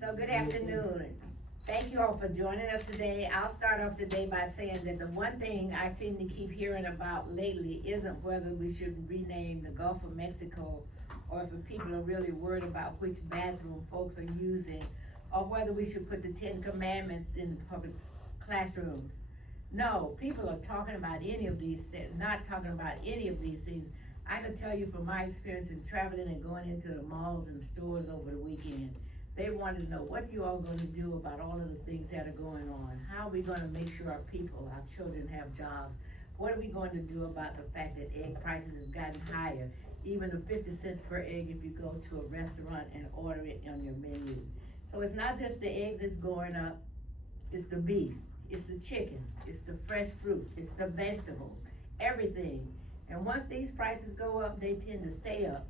So good afternoon. Thank you all for joining us today. I'll start off today by saying that the one thing I seem to keep hearing about lately isn't whether we should rename the Gulf of Mexico or if people are really worried about which bathroom folks are using or whether we should put the 10 Commandments in the public classrooms. No, people are talking about any of these things, not talking about any of these things. I can tell you from my experience in traveling and going into the malls and stores over the weekend, they wanted to know what you all gonna do about all of the things that are going on. How are we gonna make sure our people, our children have jobs? What are we going to do about the fact that egg prices have gotten higher, even to 50 cents per egg if you go to a restaurant and order it on your menu? So it's not just the eggs that's going up, it's the beef, it's the chicken, it's the fresh fruit, it's the vegetables, everything. And once these prices go up, they tend to stay up.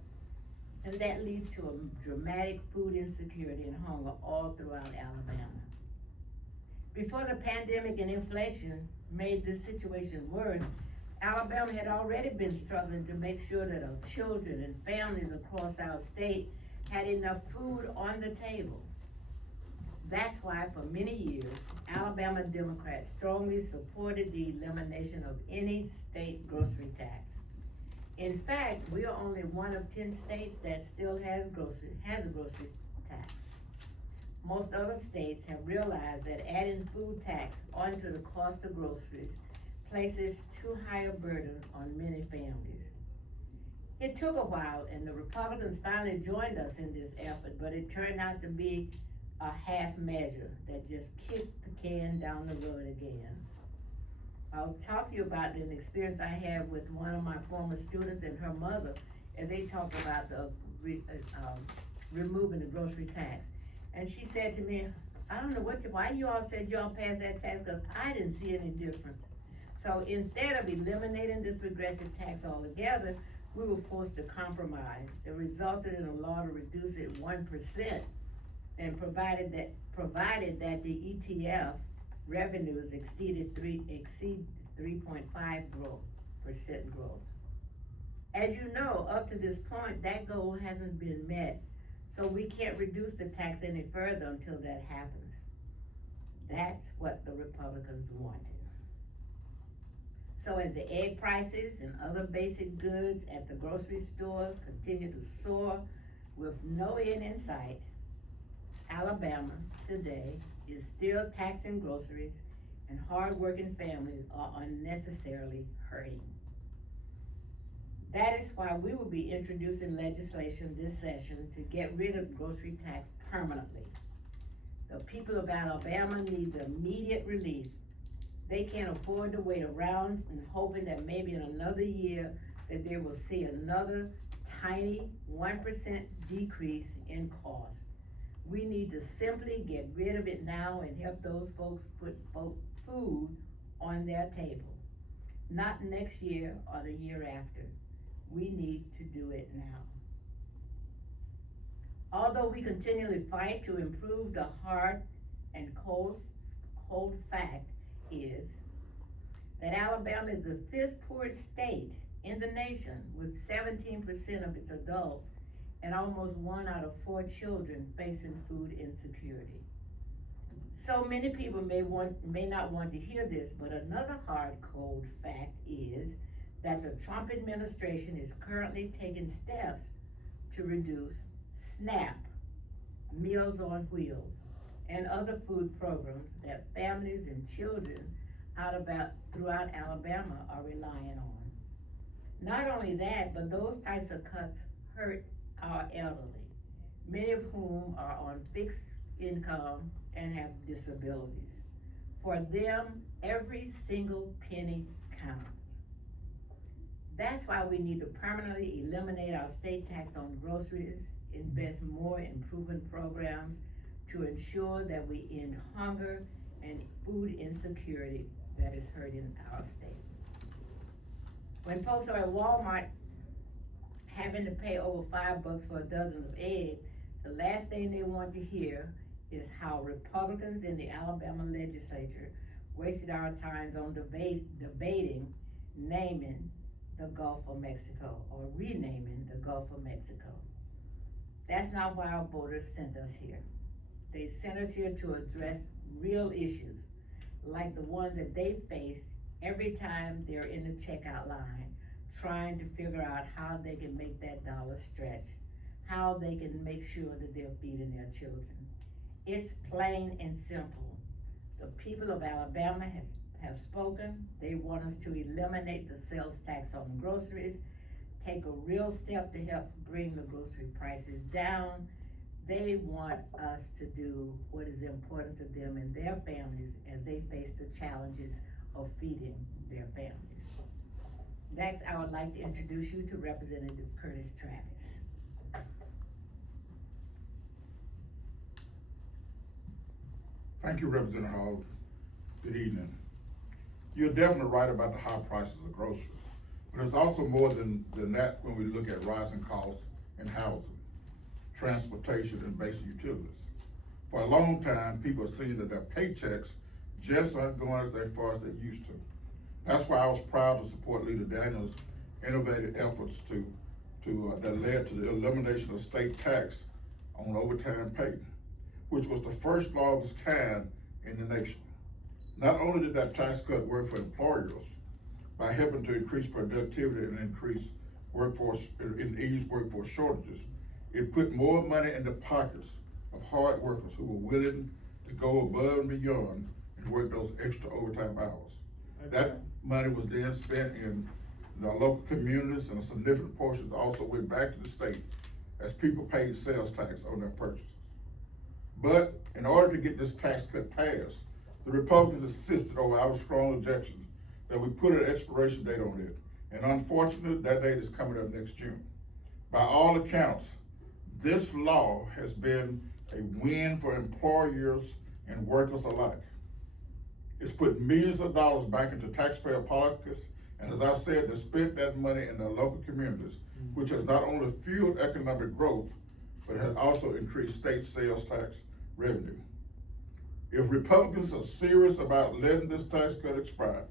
And that leads to a dramatic food insecurity and hunger all throughout Alabama. Before the pandemic and inflation made this situation worse, Alabama had already been struggling to make sure that our children and families across our state had enough food on the table. That's why for many years, Alabama Democrats strongly supported the elimination of any state grocery tax. In fact, we are only one of 10 states that still has a grocery tax. Most other states have realized that adding food tax onto the cost of groceries places too high a burden on many families. It took a while and the Republicans finally joined us in this effort, but it turned out to be a half measure that just kicked the can down the road again. I'll talk to you about an experience I had with one of my former students and her mother as they talked about the removing the grocery tax. And she said to me, I don't know why you all said y'all passed that tax, because I didn't see any difference. So instead of eliminating this regressive tax altogether, we were forced to compromise. It resulted in a law to reduce it 1% and provided that the ETF revenues exceed 3.5% growth. As you know, up to this point, that goal hasn't been met, so we can't reduce the tax any further until that happens. That's what the Republicans wanted. So as the egg prices and other basic goods at the grocery store continue to soar with no end in sight, Alabama today is still taxing groceries, and hardworking families are unnecessarily hurting. That is why we will be introducing legislation this session to get rid of grocery tax permanently. The people of Alabama needs immediate relief. They can't afford to wait around and hoping that maybe in another year that they will see another tiny 1% decrease in cost. We need to simply get rid of it now and help those folks put food on their table. Not next year or the year after. We need to do it now. Although we continually fight to improve, the hard and cold fact is that Alabama is the 5th poorest state in the nation, with 17% of its adults and almost 1 out of 4 children facing food insecurity. So many people may not want to hear this, but another hard, cold fact is that the Trump administration is currently taking steps to reduce SNAP, Meals on Wheels, and other food programs that families and children throughout Alabama are relying on. Not only that, but those types of cuts hurt our elderly, many of whom are on fixed income and have disabilities. For them, every single penny counts. That's why we need to permanently eliminate our state tax on groceries, invest more in proven programs to ensure that we end hunger and food insecurity that is hurting our state. When folks are at Walmart having to pay over $5 for a dozen of eggs, the last thing they want to hear is how Republicans in the Alabama legislature wasted our times on debating naming the Gulf of Mexico or renaming the Gulf of Mexico. That's not why our voters sent us here. They sent us here to address real issues, like the ones that they face every time they're in the checkout line, trying to figure out how they can make that dollar stretch, how they can make sure that they're feeding their children. It's plain and simple. The people of Alabama have spoken. They want us to eliminate the sales tax on groceries, take a real step to help bring the grocery prices down. They want us to do what is important to them and their families as they face the challenges of feeding their families. Next, I would like to introduce you to Representative Curtis Travis. Thank you, Representative Hall. Good evening. You're definitely right about the high prices of groceries, but it's also more than that when we look at rising costs in housing, transportation, and basic utilities. For a long time, people have seen that their paychecks just aren't going as far as they used to. That's why I was proud to support Leader Daniels' innovative efforts that led to the elimination of state tax on overtime pay, which was the first law of its kind in the nation. Not only did that tax cut work for employers by helping to increase productivity and increase workforce and ease workforce shortages, it put more money in the pockets of hard workers who were willing to go above and beyond and work those extra overtime hours. Okay. That money was then spent in the local communities, and a significant portion also went back to the state as people paid sales tax on their purchases. But in order to get this tax cut passed, the Republicans insisted over our strong objections that we put an expiration date on it. And unfortunately, that date is coming up next June. By all accounts, this law has been a win for employers and workers alike. It's put millions of dollars back into taxpayer pockets, and as I said, they spent that money in their local communities, which has not only fueled economic growth, but has also increased state sales tax revenue. If Republicans are serious about letting this tax cut expire,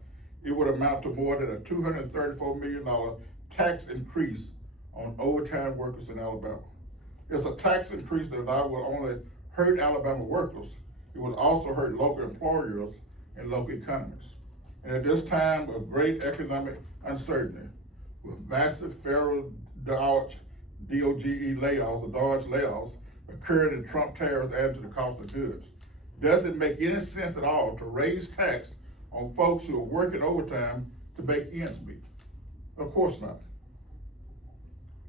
it would amount to more than a $234 million tax increase on overtime workers in Alabama. It's a tax increase that not will only hurt Alabama workers, it will also hurt local employers and local economies. And at this time of great economic uncertainty, with massive federal DOGE layoffs occurring and Trump tariffs adding to the cost of goods, does it make any sense at all to raise tax on folks who are working overtime to make ends meet? Of course not.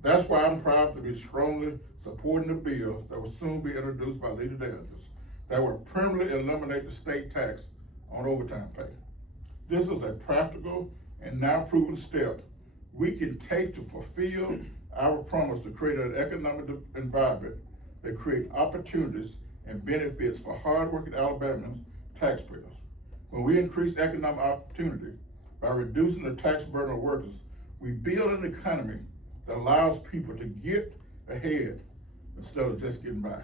That's why I'm proud to be strongly supporting the bill that will soon be introduced by Leader Daniels that will permanently eliminate the state tax on overtime pay. This is a practical and now proven step we can take to fulfill our promise to create an economic environment that creates opportunities and benefits for hardworking Alabamans taxpayers. When we increase economic opportunity by reducing the tax burden of workers, we build an economy that allows people to get ahead instead of just getting by.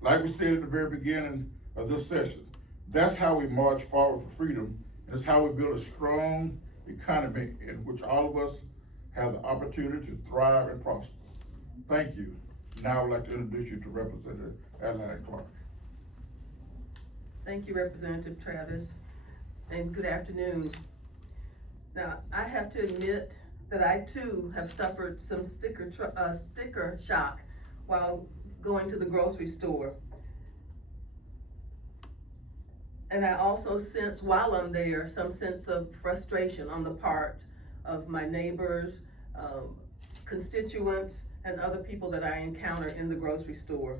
Like we said at the very beginning of this session, that's how we march forward for freedom, and it's how we build a strong economy in which all of us have the opportunity to thrive and prosper. Thank you. Now I'd like to introduce you to Representative Clarke. Thank you, Representative Travis, and good afternoon. Now, I have to admit that I too have suffered some sticker shock while going to the grocery store. And I also sense, while I'm there, some sense of frustration on the part of my neighbors, constituents, and other people that I encounter in the grocery store.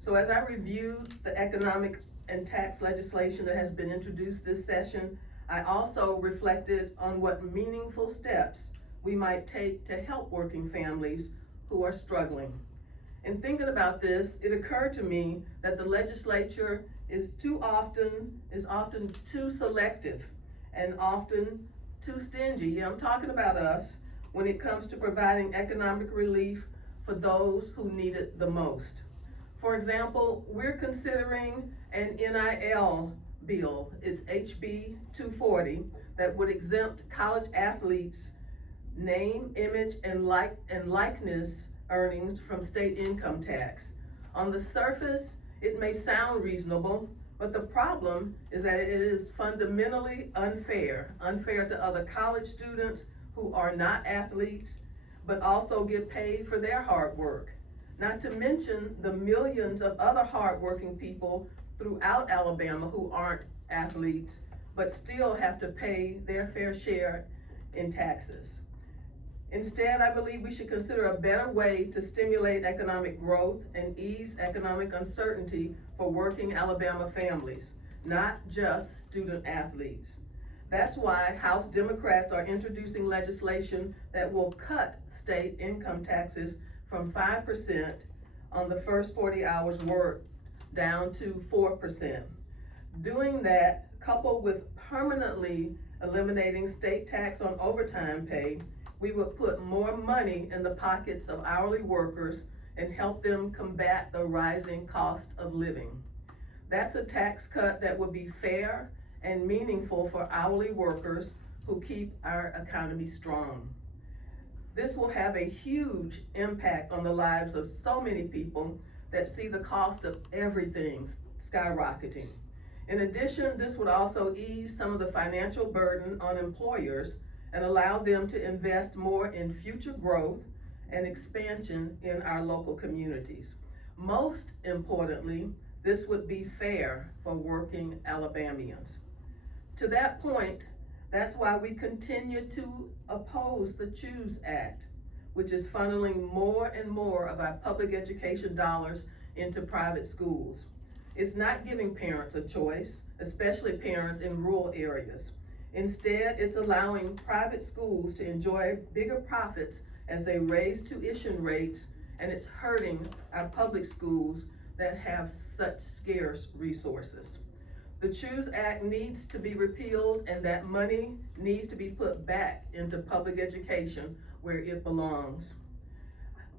So as I reviewed the economic and tax legislation that has been introduced this session, I also reflected on what meaningful steps we might take to help working families who are struggling. In thinking about this, it occurred to me that the legislature is often too selective and often too stingy. I'm talking about us when it comes to providing economic relief for those who need it the most. For example, we're considering an NIL bill, it's HB 240, that would exempt college athletes' name, image, and likeness earnings from state income tax. On the surface, It may sound reasonable, but the problem is that it is fundamentally unfair. Unfair to other college students who are not athletes, but also get paid for their hard work. Not to mention the millions of other hardworking people throughout Alabama who aren't athletes, but still have to pay their fair share in taxes. Instead, I believe we should consider a better way to stimulate economic growth and ease economic uncertainty for working Alabama families, not just student athletes. That's why House Democrats are introducing legislation that will cut state income taxes from 5% on the first 40 hours worked down to 4%. Doing that, coupled with permanently eliminating state tax on overtime pay, we would put more money in the pockets of hourly workers and help them combat the rising cost of living. That's a tax cut that would be fair and meaningful for hourly workers who keep our economy strong. This will have a huge impact on the lives of so many people that see the cost of everything skyrocketing. In addition, this would also ease some of the financial burden on employers and allow them to invest more in future growth and expansion in our local communities. Most importantly, this would be fair for working Alabamians. To that point, that's why we continue to oppose the CHOOSE Act, which is funneling more and more of our public education dollars into private schools. It's not giving parents a choice, especially parents in rural areas. Instead, it's allowing private schools to enjoy bigger profits as they raise tuition rates, and it's hurting our public schools that have such scarce resources. The CHOOSE Act needs to be repealed, and that money needs to be put back into public education where it belongs.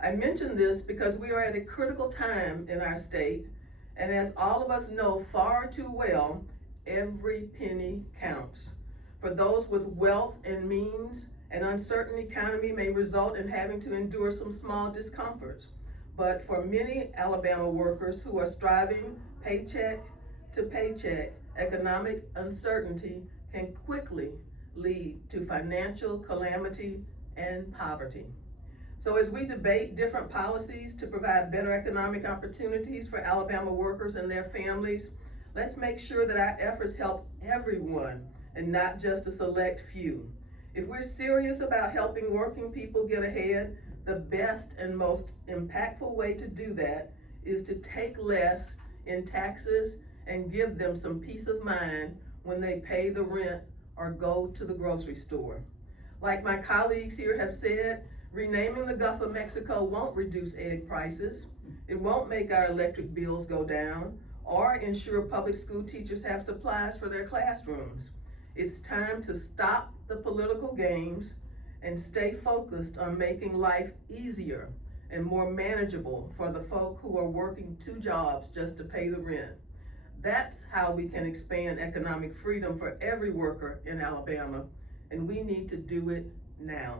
I mention this because we are at a critical time in our state, and as all of us know far too well, every penny counts. For those with wealth and means, an uncertain economy may result in having to endure some small discomforts. But for many Alabama workers who are striving paycheck to paycheck, economic uncertainty can quickly lead to financial calamity and poverty. So as we debate different policies to provide better economic opportunities for Alabama workers and their families, let's make sure that our efforts help everyone and not just a select few. If we're serious about helping working people get ahead, the best and most impactful way to do that is to take less in taxes and give them some peace of mind when they pay the rent or go to the grocery store. Like my colleagues here have said, renaming the Gulf of Mexico won't reduce egg prices. It won't make our electric bills go down or ensure public school teachers have supplies for their classrooms. It's time to stop the political games and stay focused on making life easier and more manageable for the folk who are working 2 jobs just to pay the rent. That's how we can expand economic freedom for every worker in Alabama, and we need to do it now.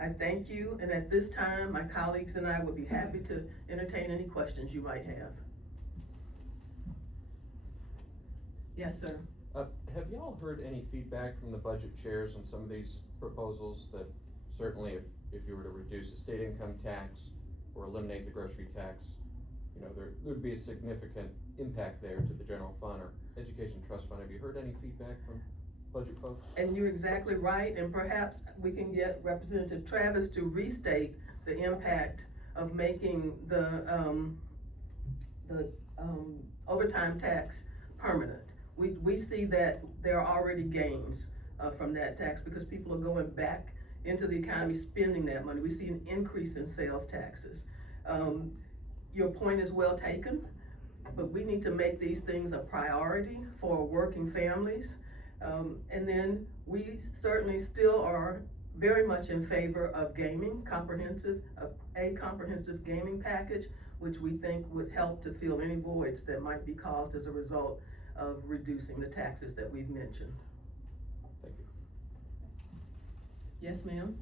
I thank you, and at this time, my colleagues and I would be happy to entertain any questions you might have. Yes, sir. Have y'all heard any feedback from the budget chairs on some of these proposals that certainly if you were to reduce the state income tax or eliminate the grocery tax, you know, there would be a significant impact there to the general fund or education trust fund. Have you heard any feedback from budget folks? And you're exactly right, and perhaps we can get Representative Travis to restate the impact of making the overtime tax permanent. We see that there are already gains from that tax because people are going back into the economy spending that money. We see an increase in sales taxes. Your point is well taken, but we need to make these things a priority for working families. And then we certainly still are very much in favor of gaming, a comprehensive gaming package, which we think would help to fill any voids that might be caused as a result of reducing the taxes that we've mentioned. Thank you. Yes, ma'am?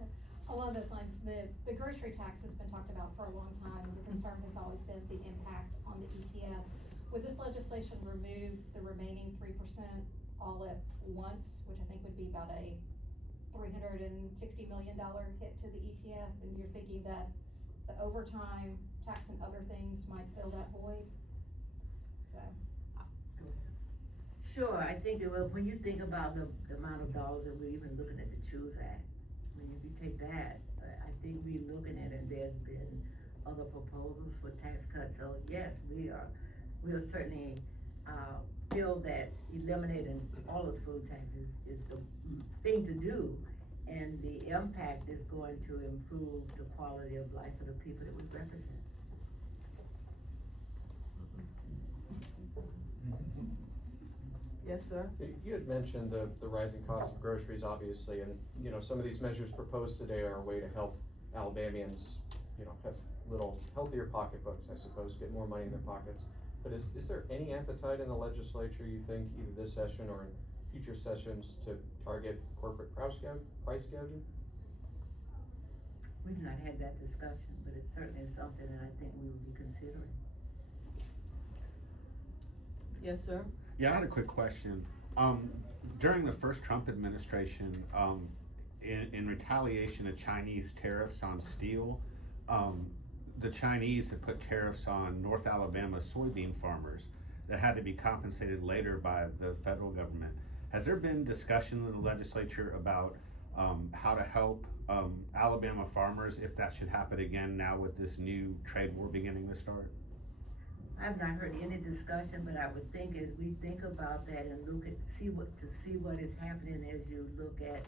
Along those lines, the grocery tax has been talked about for a long time. The concern has always been the impact on the ETF. Would this legislation remove the remaining 3% all at once, which I think would be about a $360 million hit to the ETF? And you're thinking that the overtime tax and other things might fill that void? So. Sure, I think it will, when you think about the amount of dollars that we're even looking at the Choose Act, when you take that, I think we're looking at it, there's been other proposals for tax cuts, so yes, we'll certainly, feel that eliminating all of the food taxes is the thing to do, and the impact is going to improve the quality of life of the people that we represent. Yes, sir? You had mentioned the rising cost of groceries, obviously, and, you know, some of these measures proposed today are a way to help Alabamians, you know, have little healthier pocketbooks, I suppose, get more money in their pockets. But is there any appetite in the legislature, you think, either this session or in future sessions, to target corporate price gouging? We've not had that discussion, but it's certainly something that I think we will be considering. Yes, sir? Yeah, I had a quick question. During the first Trump administration, in retaliation to Chinese tariffs on steel, the Chinese had put tariffs on North Alabama soybean farmers that had to be compensated later by the federal government. Has there been discussion in the legislature about how to help Alabama farmers if that should happen again now with this new trade war beginning to start? I've not heard any discussion, but I would think as we think about that and look at, see what is happening as you look at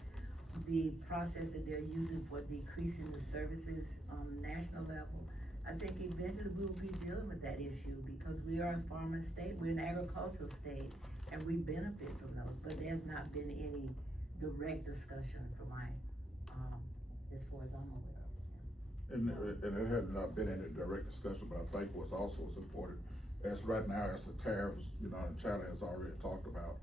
the process that they're using for decreasing the services on the national level, I think eventually we will be dealing with that issue because we are a farmer state, we're an agricultural state, and we benefit from those, but there's not been any direct discussion from as far as I'm aware. And it had not been any direct discussion, but I think what's also important, as right now, as the tariffs, you know, and China has already talked about,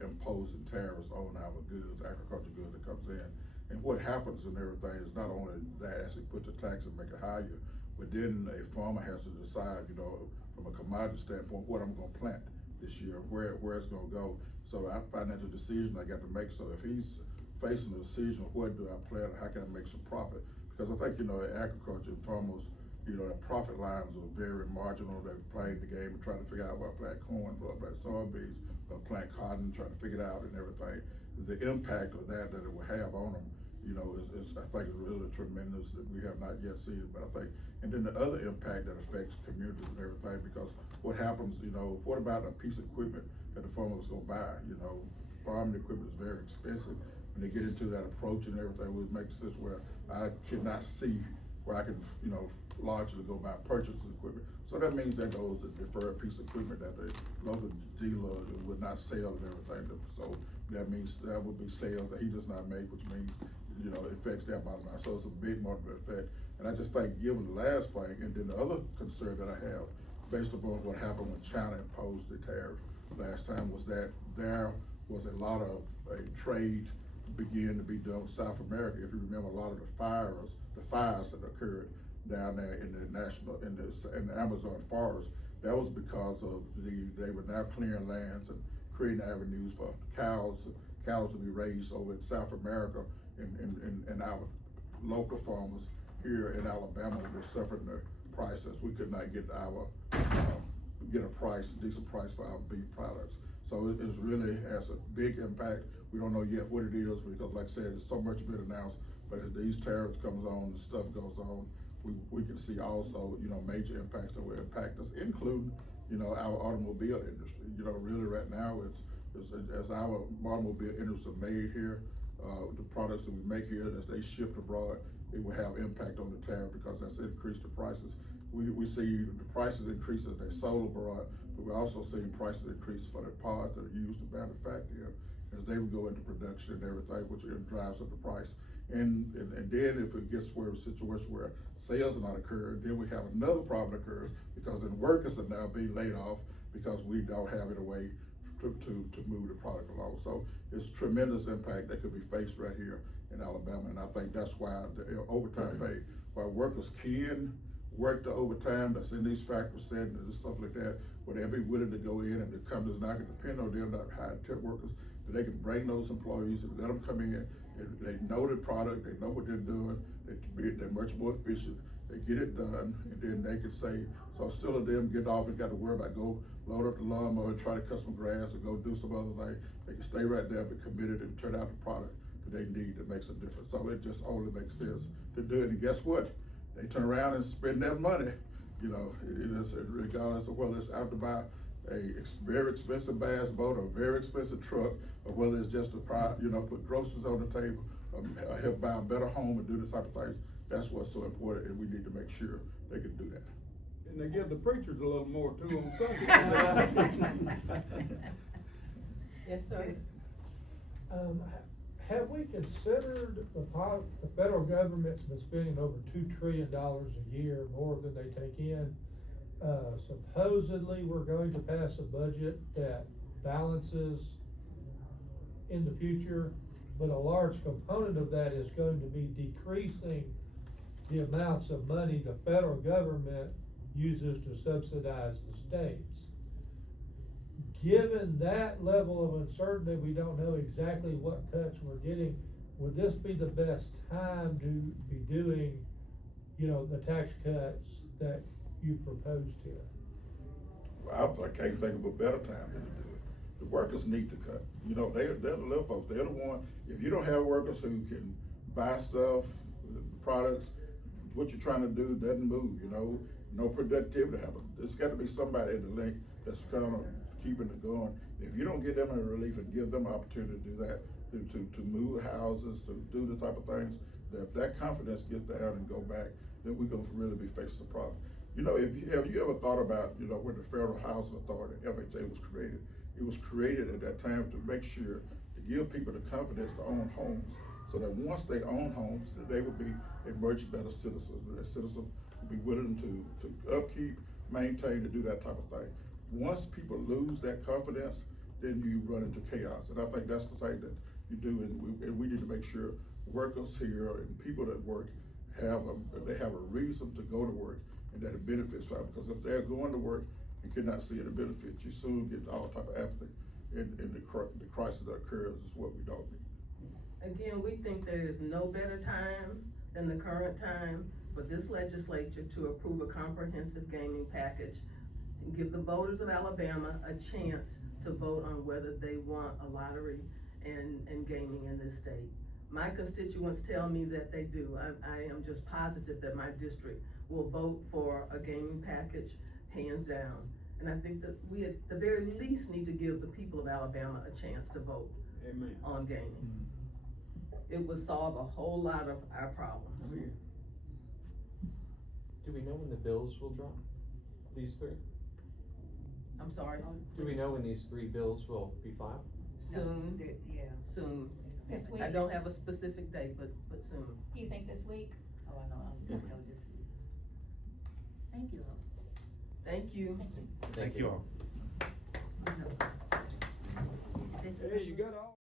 imposing tariffs on our goods, agricultural goods that comes in. And what happens and everything is not only that, as they put the tax and make it higher, but then a farmer has to decide, you know, from a commodity standpoint, what I'm gonna plant this year, where it's gonna go. So I financial decision I got to make, so if he's facing the decision of what do I plant, how can I make some profit? Because I think, you know, agriculture and farmers, you know, the profit lines are very marginal. They're playing the game and trying to figure out what plant corn, what plant soybeans, what plant cotton, trying to figure it out and everything. The impact of that it will have on them, you know, is I think is really tremendous that we have not yet seen it. But I think, and then the other impact that affects communities and everything, because what happens, you know, what about a piece of equipment that the farmer was gonna buy? You know, farming equipment is very expensive. When they get into that approach and everything, it makes sense where I cannot see where I can, you know, largely go buy purchasing equipment. So that means that goes to deferred piece of equipment that the local dealer would not sell and everything. So that means that would be sales that he does not make, which means, you know, it affects that bottom line. So it's a big multiple effect. And I just think given the last thing, and then the other concern that I have, based upon what happened when China imposed the tariff last time, was that there was a lot of trade began to be done with South America. If you remember, a lot of the fires that occurred down there in the Amazon forest, that was because of they were now clearing lands and creating avenues for cows to be raised over in South America, and our local farmers here in Alabama were suffering the prices. We could not get a decent price for our beef products. So it really has a big impact. We don't know yet what it is because, like I said, there's so much been announced. But as these tariffs comes on and stuff goes on, we can see also, you know, major impacts that will impact us, including, you know, our automobile industry. You know, really right now, it's as our automobile industry are made here, the products that we make here, as they shift abroad, it will have impact on the tariff because that's increased the prices. We see the prices increase as they sold abroad, but we're also seeing prices increase for the parts that are used to manufacture here as they would go into production and everything, which drives up the price. And then if it gets where a situation where sales are not occurring, then we have another problem occurs because then workers are now being laid off because we don't have any way to move the product along. So it's tremendous impact that could be faced right here in Alabama, and I think that's why the overtime pay, why workers can work the overtime that's in these factory settings and stuff like that, where they'll be willing to go in, and the company's not gonna depend on them, not hire temp workers, but they can bring those employees and let them come in, and they know the product, they know what they're doing, they're much more efficient, they get it done, and then they can say, so instead of them getting off and got to worry about go load up the lawnmower and try to cut some grass or go do some other thing, they can stay right there, be committed and turn out the product that they need that makes a difference. So it just only makes sense to do it, and guess what? They turn around and spend that money, you know, it is regardless of whether it's out to buy a very expensive bass boat or a very expensive truck, or whether it's just put groceries on the table, or help buy a better home and do the type of things. That's what's so important, and we need to make sure they can do that. And they give the preachers a little more too on Sunday. Yes, sir. Have we considered the federal government's been spending over $2 trillion a year, more than they take in? Supposedly, we're going to pass a budget that balances in the future, but a large component of that is going to be decreasing the amounts of money the federal government uses to subsidize the states. Given that level of uncertainty, we don't know exactly what cuts we're getting. Would this be the best time to be doing, the tax cuts that you proposed here? Well, I can't think of a better time than to do it. The workers need to cut. They're the little folks. They're the one. If you don't have workers who can buy stuff, products, what you're trying to do doesn't move. No productivity happens. There's got to be somebody in the link that's kind of keeping it going. If you don't get them a relief and give them an opportunity to do that, to move houses, to do the type of things, that if that confidence gets down and go back, then we're gonna really be facing the problem. Have you ever thought about, when the Federal Housing Authority, FHA, was created? It was created at that time to make sure to give people the confidence to own homes, so that once they own homes, that they would be a much better citizens, that citizens would be willing to upkeep, maintain, and do that type of thing. Once people lose that confidence, then you run into chaos, and I think that's the thing that you do, and we need to make sure workers here and people that work have a reason to go to work, and that it benefits them. Because if they're going to work and cannot see any benefits, you soon get all type of apathy, and the crisis that occurs is what we don't need. Again, we think there is no better time than the current time for this legislature to approve a comprehensive gaming package and give the voters of Alabama a chance to vote on whether they want a lottery and gaming in this state. My constituents tell me that they do. I am just positive that my district will vote for a gaming package, hands down. And I think that we at the very least need to give the people of Alabama a chance to vote Amen. on gaming. It would solve a whole lot of our problems. Do we know when the bills will drop? These three? I'm sorry, Do we know when these three bills will be filed? soon, Yeah. soon. This week? I don't have a specific date, but soon. Do you think this week? Oh, I know, I think so, just. Thank you. Thank you. Thank you all. all. Hey, you got all.